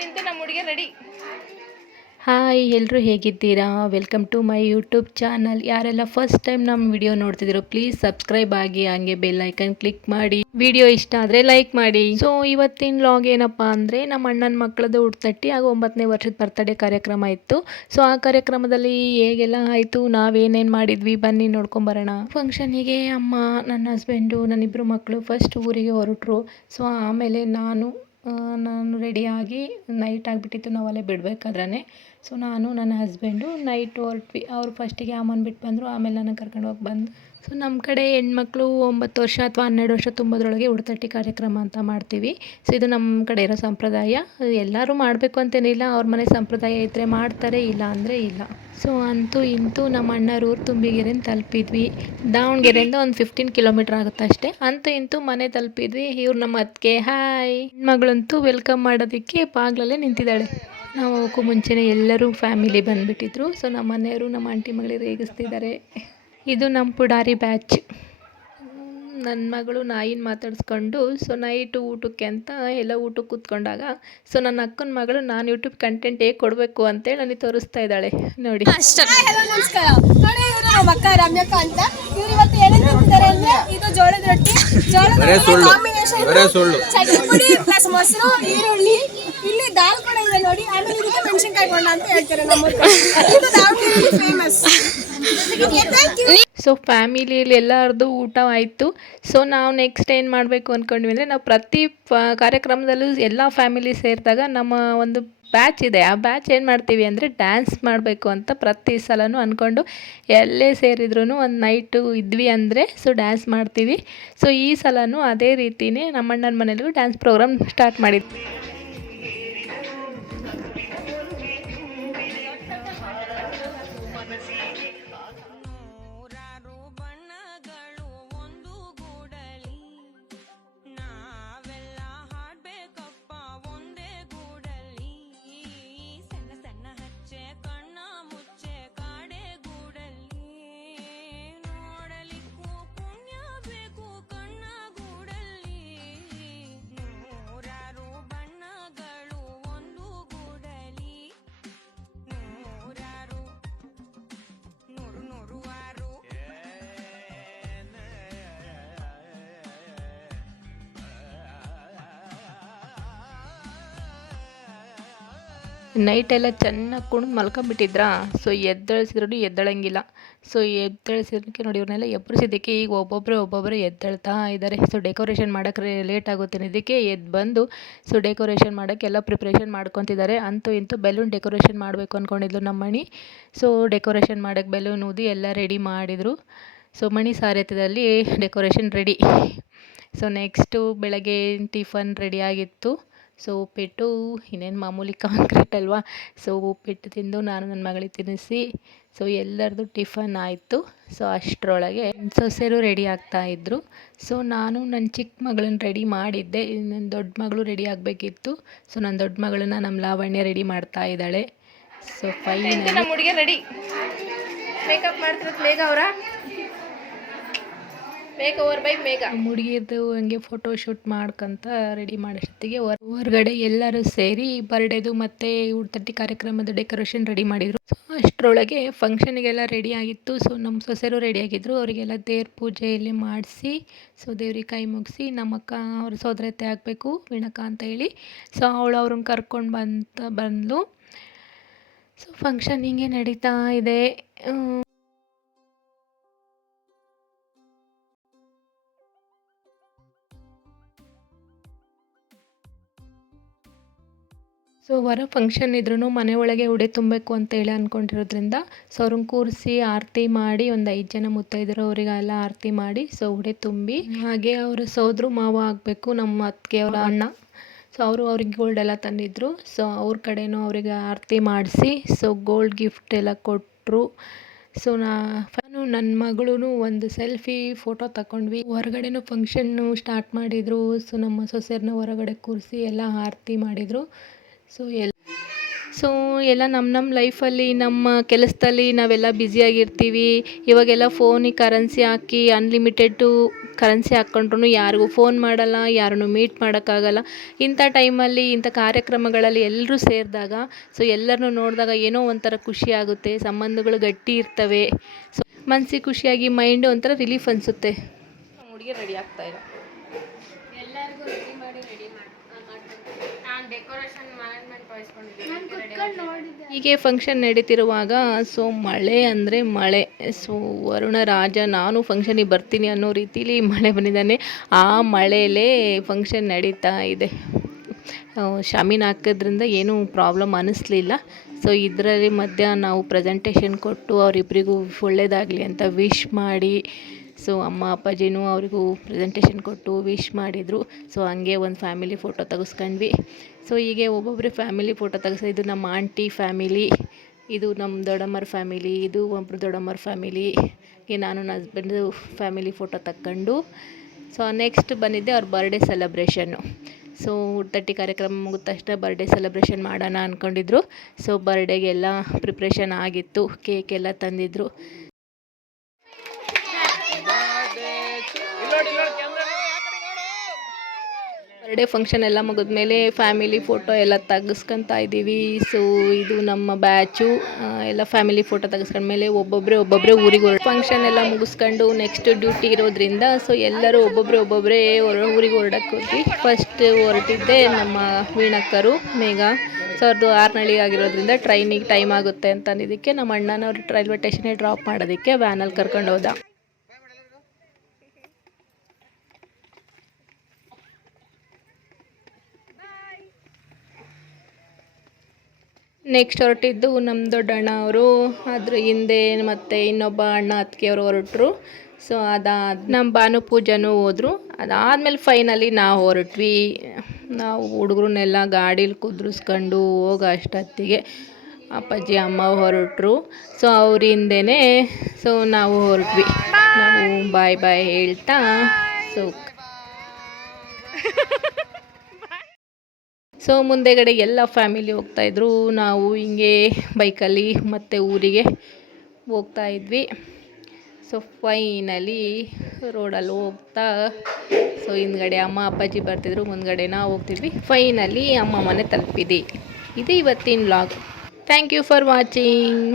ಇಂತ ನಮ್ಮ ಹುಡುಗಿ ರೆಡಿ. ಹಾಯ್, ಎಲ್ಲರೂ ಹೇಗಿದ್ದೀರಾ? Welcome to my YouTube channel. ಯಾರೆಲ್ಲ ಫಸ್ಟ್ ಟೈಮ್ ನಮ್ಮ ವಿಡಿಯೋ ನೋಡ್ತಿದ್ದೀರೋ ಪ್ಲೀಸ್ ಸಬ್ಸ್ಕ್ರೈಬ್ ಆಗಿ, ಹಂಗೆ ಬೆಲ್ ಐಕನ್ ಕ್ಲಿಕ್ ಮಾಡಿ. ವಿಡಿಯೋ ಇಷ್ಟ ಆದರೆ ಲೈಕ್ ಮಾಡಿ. ಸೊ ಇವತ್ತಿನ ವ್ಲಾಗ್ ಏನಪ್ಪ ಅಂದರೆ, ನಮ್ಮ ಅಣ್ಣನ ಮಕ್ಕಳದ್ದು ಹುಟ್ಟುತಟ್ಟಿ ಹಾಗೂ 9ನೇ ವರ್ಷದ ಬರ್ತಡೇ ಕಾರ್ಯಕ್ರಮ ಇತ್ತು. ಸೊ ಆ ಕಾರ್ಯಕ್ರಮದಲ್ಲಿ ಹೇಗೆಲ್ಲ ಆಯಿತು, ನಾವೇನೇನು ಮಾಡಿದ್ವಿ, ಬನ್ನಿ ನೋಡ್ಕೊಂಬರೋಣ. ಫಂಕ್ಷನಿಗೆ ಅಮ್ಮ, ನನ್ನ ಹಸ್ಬೆಂಡು, ನನ್ನಿಬ್ಬರು ಮಕ್ಕಳು ಫಸ್ಟ್ ಊರಿಗೆ ಹೊರಟರು. ಸೊ ಆಮೇಲೆ ನಾನು ರೆಡಿಯಾಗಿ ನೈಟ್ ಆಗಿಬಿಟ್ಟಿತ್ತು, ನಾವು ಅಲ್ಲೇ ಬಿಡಬೇಕಾದ್ರೆ. ಸೊ ನಾನು ನನ್ನ ಹಸ್ಬೆಂಡು ನೈಟ್ ಹೊರಟ್ವಿ. ಅವರು ಫಸ್ಟಿಗೆ ಅಮ್ಮನ ಬಿಟ್ಟು ಬಂದರು, ಆಮೇಲೆ ನನಗೆ ಕರ್ಕೊಂಡು ಹೋಗಿ ಬಂದು. ಸೊ ನಮ್ಮ ಕಡೆ ಹೆಣ್ಮಕ್ಳು 9 ವರ್ಷ ಅಥವಾ 12 ವರ್ಷ ತುಂಬೋದ್ರೊಳಗೆ ಹುಡುತಟ್ಟಿ ಕಾರ್ಯಕ್ರಮ ಅಂತ ಮಾಡ್ತೀವಿ. ಸೊ ಇದು ನಮ್ಮ ಕಡೆ ಇರೋ ಸಂಪ್ರದಾಯ. ಎಲ್ಲರೂ ಮಾಡಬೇಕು ಅಂತೇನಿಲ್ಲ, ಅವ್ರ ಮನೆ ಸಂಪ್ರದಾಯ ಇದ್ದರೆ ಮಾಡ್ತಾರೆ, ಇಲ್ಲ ಅಂದರೆ ಇಲ್ಲ. ಸೊ ಅಂತೂ ಇಂತೂ ನಮ್ಮ ಅಣ್ಣರ ಊರು ತುಂಬಿಗೆರೆನ ತಲುಪಿದ್ವಿ. ದಾವಣಗೆರೆಯಿಂದ ಒಂದು 15 ಕಿಲೋಮೀಟ್ರ್ ಆಗುತ್ತೆ ಅಷ್ಟೇ. ಅಂತೂ ಇಂತೂ ಮನೆ ತಲುಪಿದ್ವಿ. ಇವ್ರು ನಮ್ಮ ಅತ್ತಿಗೆ ಹಾಯ್. ಮಗಳಂತೂ ವೆಲ್ಕಮ್ ಮಾಡೋದಕ್ಕೆ ಬಾಗಿಲಲ್ಲೇ ನಿಂತಿದ್ದಾಳೆ. ನಾವು ಹೋಗೋಕ್ಕೂ ಮುಂಚೆನೇ ಎಲ್ಲರೂ ಫ್ಯಾಮಿಲಿ ಬಂದುಬಿಟ್ಟಿದ್ರು. ಸೊ ನಮ್ಮ ಮನೆಯವರು ನಮ್ಮ ಆಂಟಿ ಮಗಳಿಗೆ ರೇಗಿಸ್ತಿದ್ದಾರೆ. ಇದು ನಮ್ಮ ಪುಡಾರಿ ಬ್ಯಾಚ್. ನನ್ನ ಮಗಳು ನಾಯಿನ ಮಾತಾಡಿಸ್ಕೊಂಡು ಸೊ ನೈಟು ಊಟಕ್ಕೆ ಅಂತ ಎಲ್ಲ ಊಟಕ್ಕೆ ಕೂತ್ಕೊಂಡಾಗ ಸೊ ನನ್ನ ಅಕ್ಕನ ಮಗಳು ನಾನು ಯೂಟ್ಯೂಬ್ ಕಂಟೆಂಟ್ ಹೇಗೆ ಕೊಡಬೇಕು ಅಂತೇಳಿ ನನಗೆ ತೋರಿಸ್ತಾ ಇದ್ದಾಳೆ ನೋಡಿ. ನಮಸ್ಕಾರ ನೋಡಿ, ಇವರು ನಮ್ಮ ಅಕ್ಕ ರಮ್ಯಕ್ಕ ಅಂತ. ಇವ್ರು ಇವತ್ತು ಏನೇನು ತಿಂತಿದ್ದಾರೆ ಅಂದ್ರೆ, ಇದು ಜೋಳದ ರೊಟ್ಟಿ, ಚಟ್ನಿ ಪ್ಲಸ್ ಮೊಸರು, ಈರುಳ್ಳಿ, ಇಲ್ಲಿ ದಾಲ್ ಕೂಡ ಇದೆ ನೋಡಿ. ಆಮೇಲೆ ಇದಕ್ಕೆ ಮೆಣಸಿನ್ಕಾಯಿ ಗೊಂಡ ಅಂತ ಹೇಳ್ತಾರೆ ನಮ್ಮ ಇದು ದಾವಣಗೆರೆಯಲ್ಲಿ ಫೇಮಸ್. ಸೊ ಫ್ಯಾಮಿಲಿಯಲ್ಲಿ ಎಲ್ಲರದ್ದು ಊಟ ಆಯಿತು. ಸೊ ನಾವು ನೆಕ್ಸ್ಟ್ ಏನು ಮಾಡಬೇಕು ಅಂದ್ಕೊಂಡ್ವಿ ಅಂದರೆ, ನಾವು ಪ್ರತಿ ಕಾರ್ಯಕ್ರಮದಲ್ಲೂ ಎಲ್ಲ ಫ್ಯಾಮಿಲಿ ಸೇರಿದಾಗ ನಮ್ಮ ಒಂದು ಬ್ಯಾಚ್ ಇದೆ. ಆ ಬ್ಯಾಚ್ ಏನು ಮಾಡ್ತೀವಿ ಅಂದರೆ, ಡ್ಯಾನ್ಸ್ ಮಾಡಬೇಕು ಅಂತ ಪ್ರತಿ ಸಲನೂ ಅಂದ್ಕೊಂಡು ಎಲ್ಲೇ ಸೇರಿದ್ರೂ ಒಂದು ನೈಟು ಇದ್ವಿ ಅಂದರೆ ಸೊ ಡ್ಯಾನ್ಸ್ ಮಾಡ್ತೀವಿ. ಸೊ ಈ ಸಲನೂ ಅದೇ ರೀತಿಯೇ ನಮ್ಮ ಅಣ್ಣನ ಮನೇಲಿಗೂ ಡ್ಯಾನ್ಸ್ ಪ್ರೋಗ್ರಾಮ್ ಸ್ಟಾರ್ಟ್ ಮಾಡಿದ್ವಿ. ನೈಟೆಲ್ಲ ಚೆನ್ನಾಗಿ ಕುಣಿದು ಮಲ್ಕೊಂಬಿಟ್ಟಿದ್ರಾ. ಸೊ ಎದ್ದೇಳಿಸಿದ್ರು ಎದ್ದೇಳಂಗಿಲ್ಲ. ಸೊ ಎದ್ದೇಳಿಸಿದಕ್ಕೆ ನೋಡಿ, ಇವ್ರನ್ನೆಲ್ಲ ಎಬ್ಬರಿಸಿದ್ದಕ್ಕೆ ಈಗ ಒಬ್ಬೊಬ್ಬರೇ ಎದ್ದೇಳ್ತಾ ಇದ್ದಾರೆ. ಸೊ ಡೆಕೋರೇಷನ್ ಮಾಡೋಕ್ಕೆ ಲೇಟ್ ಆಗುತ್ತೆ ಇದಕ್ಕೆ ಎದ್ದು ಬಂದು ಸೊ ಡೆಕೋರೇಷನ್ ಮಾಡೋಕ್ಕೆ ಎಲ್ಲ ಪ್ರಿಪ್ರೇಷನ್ ಮಾಡ್ಕೊತಿದ್ದಾರೆ. ಅಂತೂ ಇಂತೂ ಬೆಲೂನ್ ಡೆಕೋರೇಷನ್ ಮಾಡಬೇಕು ಅಂದ್ಕೊಂಡಿದ್ಲು ನಮ್ಮ ಮಣಿ. ಸೊ ಡೆಕೋರೇಷನ್ ಮಾಡೋಕ್ಕೆ ಬೆಲೂನ್ ಊದಿ ಎಲ್ಲ ರೆಡಿ ಮಾಡಿದರು. ಸೊ ಮಣಿ ಸಾರಥ್ಯದಲ್ಲಿ ಡೆಕೋರೇಷನ್ ರೆಡಿ. ಸೊ ನೆಕ್ಸ್ಟು ಬೆಳಗ್ಗೆ ಟಿಫನ್ ರೆಡಿ ಆಗಿತ್ತು. ಸೊ ಉಪ್ಪಿಟ್ಟು ಇನ್ನೇನು ಮಾಮೂಲಿ ಕಾಂಕ್ರೀಟ್ ಅಲ್ವಾ. ಸೊ ಉಪ್ಪಿಟ್ಟು ತಿಂದು ನಾನು ನನ್ನ ಮಗಳಿಗೆ ತಿನ್ನಿಸಿ ಸೊ ಎಲ್ಲರದು ಟಿಫನ್ ಆಯಿತು. ಸೊ ಅಷ್ಟರೊಳಗೆ ಸೊಸೆರು ರೆಡಿ ಆಗ್ತಾಯಿದ್ರು. ಸೊ ನಾನು ನನ್ನ ಚಿಕ್ಕ ಮಗಳನ್ನ ರೆಡಿ ಮಾಡಿದ್ದೆ, ನನ್ನ ದೊಡ್ಡ ಮಗಳು ರೆಡಿ ಆಗಬೇಕಿತ್ತು. ಸೊ ನನ್ನ ದೊಡ್ಡ ಮಗಳನ್ನ ನಮ್ಮ ಲಾವಣ್ಯ ರೆಡಿ ಮಾಡ್ತಾ ಇದ್ದಾಳೆ. ಸೊ ಫೈನಲಿ ನಮ್ಮ ಹುಡುಗಿ ರೆಡಿ. ಮೇಕಪ್ ಮಾಡ್ತಿರೋದು ಮೇಘ ಅವರ ಮೇಕ್ ಓವರ್ ಬೈ ಮೇಘ. ಹುಡುಗಿರ್ದು ಹಂಗೆ ಫೋಟೋ ಶೂಟ್ ಮಾಡ್ಕೊಂತ ರೆಡಿ ಮಾಡೋಷ್ಟೊತ್ತಿಗೆ ಹೊರಗಡೆ ಎಲ್ಲರೂ ಸೇರಿ ಬರ್ಡೇದು ಮತ್ತು ಹುಡುತಟ್ಟಿ ಕಾರ್ಯಕ್ರಮದ ಡೆಕೋರೇಷನ್ ರೆಡಿ ಮಾಡಿದರು. ಸೊ ಅಷ್ಟರೊಳಗೆ ಫಂಕ್ಷನಿಗೆಲ್ಲ ರೆಡಿ ಆಗಿತ್ತು. ಸೊ ನಮ್ಮ ಸೊಸೆರು ರೆಡಿಯಾಗಿದ್ದರು. ಅವರಿಗೆಲ್ಲ ದೇವ್ರ ಪೂಜೆ ಇಲ್ಲಿ ಮಾಡಿಸಿ ಸೊ ದೇವ್ರಿಗೆ ಕೈ ಮುಗಿಸಿ, ನಮ್ಮಕ್ಕ ಅವ್ರ ಸೋದರತ್ತೆ ಆಗಬೇಕು ವೀಣಕ್ಕ ಅಂತ ಹೇಳಿ ಸೊ ಅವ್ರನ್ನ ಕರ್ಕೊಂಡು ಬಂದ್ಲು. ಸೊ ಫಂಕ್ಷನ್ ಹಿಂಗೆ ನಡೀತಾ ಇದೆ. ಸೊ ಹೊರ ಫಂಕ್ಷನ್ ಇದ್ರೂ ಮನೆ ಒಳಗೆ ಉಡೆ ತುಂಬಬೇಕು ಅಂತೇಳಿ ಅಂದ್ಕೊಂಡಿರೋದ್ರಿಂದ ಸೊ ಅವ್ರನ್ನ ಕೂರಿಸಿ ಆರತಿ ಮಾಡಿ ಒಂದು 5 ಜನ ಮುತ್ತೈದರು ಅವರಿಗೆಲ್ಲ ಆರತಿ ಮಾಡಿ ಸೊ ಉಡೆ ತುಂಬಿ, ಹಾಗೆ ಅವರ ಸೋದರು ಮಾವ ಆಗಬೇಕು ನಮ್ಮ ಅತ್ತಿಗೆ ಅವರ ಅಣ್ಣ. ಸೊ ಅವ್ರಿಗೆ ಗೋಲ್ಡ್ ಎಲ್ಲ ತಂದಿದ್ರು. ಸೊ ಅವ್ರ ಕಡೆನೂ ಅವರಿಗೆ ಆರತಿ ಮಾಡಿಸಿ ಸೊ ಗೋಲ್ಡ್ ಗಿಫ್ಟ್ ಎಲ್ಲ ಕೊಟ್ಟರು. ಸೊ ನಾನು ನನ್ನ ಮಗಳೂ ಒಂದು ಸೆಲ್ಫಿ ಫೋಟೋ ತಗೊಂಡ್ವಿ. ಹೊರಗಡೆನೂ ಫಂಕ್ಷನ್ನು ಸ್ಟಾರ್ಟ್ ಮಾಡಿದರು. ಸೊ ನಮ್ಮ ಸೊಸೆಯರನ್ನ ಹೊರಗಡೆ ಕೂರಿಸಿ ಎಲ್ಲ ಆರತಿ ಮಾಡಿದರು. ಸೊ ಸೊ ಎಲ್ಲ ನಮ್ಮ ಲೈಫಲ್ಲಿ ನಮ್ಮ ಕೆಲಸದಲ್ಲಿ ನಾವೆಲ್ಲ ಬ್ಯುಸಿಯಾಗಿರ್ತೀವಿ. ಇವಾಗೆಲ್ಲ ಫೋನಿಗೆ ಕರೆನ್ಸಿ ಹಾಕಿ ಅನ್ಲಿಮಿಟೆಡ್ಡು ಕರೆನ್ಸಿ ಹಾಕ್ಕೊಂಡ್ರು ಯಾರಿಗೂ ಫೋನ್ ಮಾಡಲ್ಲ, ಯಾರನ್ನು ಮೀಟ್ ಮಾಡೋಕ್ಕಾಗಲ್ಲ. ಇಂಥ ಟೈಮಲ್ಲಿ ಇಂಥ ಕಾರ್ಯಕ್ರಮಗಳಲ್ಲಿ ಎಲ್ಲರೂ ಸೇರಿದಾಗ ಸೊ ಎಲ್ಲರನ್ನೂ ನೋಡಿದಾಗ ಏನೋ ಒಂಥರ ಖುಷಿ ಆಗುತ್ತೆ, ಸಂಬಂಧಗಳು ಗಟ್ಟಿ ಇರ್ತವೆ. ಸೊ ಮನಸ್ಸಿಗೆ ಖುಷಿಯಾಗಿ ಮೈಂಡು ಒಂಥರ ರಿಲೀಫ್ ಅನಿಸುತ್ತೆ. ಹುಡುಗಿ ರೆಡಿ ಆಗ್ತಾ ಇಲ್ಲ. ಎಲ್ಲರಿಗೂ ರೆಡಿ ಮಾಡಿ ನಾನು ಡೆಕೋರೇಷನ್ ಮ್ಯಾನೇಜ್ಮೆಂಟ್ ವಹಿಸ್ಕೊಂಡಿದ್ದೀನಿ. ಹೀಗೆ ಫಂಕ್ಷನ್ ನಡೀತಿರುವಾಗ ಸೊ ಮಳೆ ಅಂದರೆ ಮಳೆ. ಸೊ ವರುಣ ರಾಜ ನಾನು ಫಂಕ್ಷನಿಗೆ ಬರ್ತೀನಿ ಅನ್ನೋ ರೀತಿಲಿ ಮಳೆ ಬಂದಿದ್ದಾನೆ. ಆ ಮಳೆಯಲ್ಲೇ ಫಂಕ್ಷನ್ ನಡೀತಾ ಇದೆ. ಶಾಮೀನ್ ಹಾಕೋದ್ರಿಂದ ಏನೂ ಪ್ರಾಬ್ಲಮ್ ಅನ್ನಿಸ್ಲಿಲ್ಲ. ಸೊ ಇದರಲ್ಲಿ ಮಧ್ಯ ನಾವು ಪ್ರೆಸೆಂಟೇಷನ್ ಕೊಟ್ಟು ಅವರಿಬ್ಬರಿಗೂ ಒಳ್ಳೆಯದಾಗಲಿ ಅಂತ ವಿಶ್ ಮಾಡಿ, ಸೊ ಅಮ್ಮ ಅಪ್ಪಾಜಿನೂ ಅವರಿಗೂ ಪ್ರೆಸೆಂಟೇಷನ್ ಕೊಟ್ಟು ವಿಶ್ ಮಾಡಿದರು. ಸೊ ಹಂಗೆ ಒಂದು ಫ್ಯಾಮಿಲಿ ಫೋಟೋ ತೆಗೆಸ್ಕೊಂಡ್ವಿ. ಸೊ ಹೀಗೆ ಒಬ್ಬೊಬ್ಬರೇ ಫ್ಯಾಮಿಲಿ ಫೋಟೋ ತೆಗೆಸ. ಇದು ನಮ್ಮ ಆಂಟಿ ಫ್ಯಾಮಿಲಿ, ಇದು ನಮ್ಮ ದೊಡ್ಡಮ್ಮರ ಫ್ಯಾಮಿಲಿ, ಇದು ಒಬ್ಬರು ದೊಡ್ಡಮ್ಮರ ಫ್ಯಾಮಿಲಿ. ನಾನು ನನ್ನ ಹಸ್ಬೆಂಡು ಫ್ಯಾಮಿಲಿ ಫೋಟೋ ತಕ್ಕೊಂಡು ಸೊ ನೆಕ್ಸ್ಟ್ ಬಂದಿದ್ದೆ ಅವ್ರ ಬರ್ಡೇ ಸೆಲೆಬ್ರೇಷನ್ನು. ಸೊ 30 ಕಾರ್ಯಕ್ರಮ ಮುಗಿದ ತಕ್ಷಣ ಬರ್ಡೇ ಸೆಲೆಬ್ರೇಷನ್ ಮಾಡೋಣ ಅಂದ್ಕೊಂಡಿದ್ರು. ಸೊ ಬರ್ಡೇಗೆಲ್ಲ ಪ್ರಿಪ್ರೇಷನ್ ಆಗಿತ್ತು, ಕೇಕ್ ಎಲ್ಲ ತಂದಿದ್ರು. ಬರ್ಡೇ ಫಂಕ್ಷನ್ ಎಲ್ಲ ಮುಗಿದ್ಮೇಲೆ ಫ್ಯಾಮಿಲಿ ಫೋಟೋ ಎಲ್ಲ ತೆಗೆಸ್ಕೊತಾ ಇದ್ದೀವಿ. ಸೊ ಇದು ನಮ್ಮ ಬ್ಯಾಚು ಎಲ್ಲ ಫ್ಯಾಮಿಲಿ ಫೋಟೋ ತೆಗೆಸ್ಕೊಂಡ್ಮೇಲೆ ಒಬ್ಬೊಬ್ಬರೇ ಊರಿಗೆ ಫಂಕ್ಷನ್ ಎಲ್ಲ ಮುಗಿಸ್ಕೊಂಡು ನೆಕ್ಸ್ಟ್ ಡ್ಯೂಟಿ ಇರೋದ್ರಿಂದ ಸೊ ಎಲ್ಲರೂ ಒಬ್ಬೊಬ್ಬರೇ ಊರಿಗೆ ಹೊರಡಕ್ಕೆ ಹೋದ್ವಿ. ಫಸ್ಟ್ ಹೊರಟಿದ್ದೆ ನಮ್ಮ ವೀಣಕ್ಕರು ಮೇಘ. ಸೊ ಅವ್ರದ್ದು ಆರ್ನಳ್ಳಿ ಆಗಿರೋದ್ರಿಂದ ಟ್ರೈನಿಗೆ ಟೈಮ್ ಆಗುತ್ತೆ ಅಂತ ಅಂದಿದ್ದಕ್ಕೆ ನಮ್ಮ ಅಣ್ಣನವ್ರು ರೈಲ್ವೆ ಸ್ಟೇಷನ್ಗೆ ಡ್ರಾಪ್ ಮಾಡೋದಕ್ಕೆ ವ್ಯಾನಲ್ಲಿ ಕರ್ಕೊಂಡು ಹೋದ. ನೆಕ್ಸ್ಟ್ ಹೊರಟಿದ್ದು ನಮ್ಮ ದೊಡ್ಡಣ್ಣ ಅವರು, ಅದ್ರ ಹಿಂದೆ ಮತ್ತು ಇನ್ನೊಬ್ಬ ಅಣ್ಣ ಅತ್ತಿಗೆಯವರು ಹೊರಟರು. ಸೊ ನಮ್ಮ ಭಾನು ಪೂಜನೂ ಹೋದರು. ಅದಾದಮೇಲೆ ಫೈನಲಿ ನಾವು ಹೊರಟ್ವಿ. ನಾವು ಹುಡುಗರನ್ನೆಲ್ಲ ಗಾಡೀಲಿ ಕುದ್ರಿಸ್ಕೊಂಡು ಹೋಗೋ ಅಷ್ಟೊತ್ತಿಗೆ ಅಪ್ಪಾಜಿ ಅಮ್ಮ ಹೊರಟರು. ಸೊ ಅವ್ರ ಹಿಂದೆನೇ ಸೊ ನಾವು ಹೊರಟ್ವಿ. ನಾವು ಬಾಯ್ ಬಾಯ್ ಹೇಳ್ತಾ ಸೊ ಮುಂದೆಗಡೆ ಎಲ್ಲ ಫ್ಯಾಮಿಲಿ ಹೋಗ್ತಾಯಿದ್ರು. ನಾವು ಹಿಂಗೆ ಬೈಕಲ್ಲಿ ಮತ್ತು ಊರಿಗೆ ಹೋಗ್ತಾಯಿದ್ವಿ. ಸೊ ಫೈನಲಿ ರೋಡಲ್ಲಿ ಹೋಗ್ತಾ ಸೊ ಹಿಂದ್ಗಡೆ ಅಮ್ಮ ಅಪ್ಪಾಜಿ ಬರ್ತಿದ್ರು, ಮುಂದ್ಗಡೆ ನಾವು ಹೋಗ್ತಿದ್ವಿ. ಫೈನಲಿ ಅಮ್ಮ ಮನೆ ತಲುಪಿದ್ವಿ. ಇದು ಇವತ್ತಿನ vlog. Thank you for watching.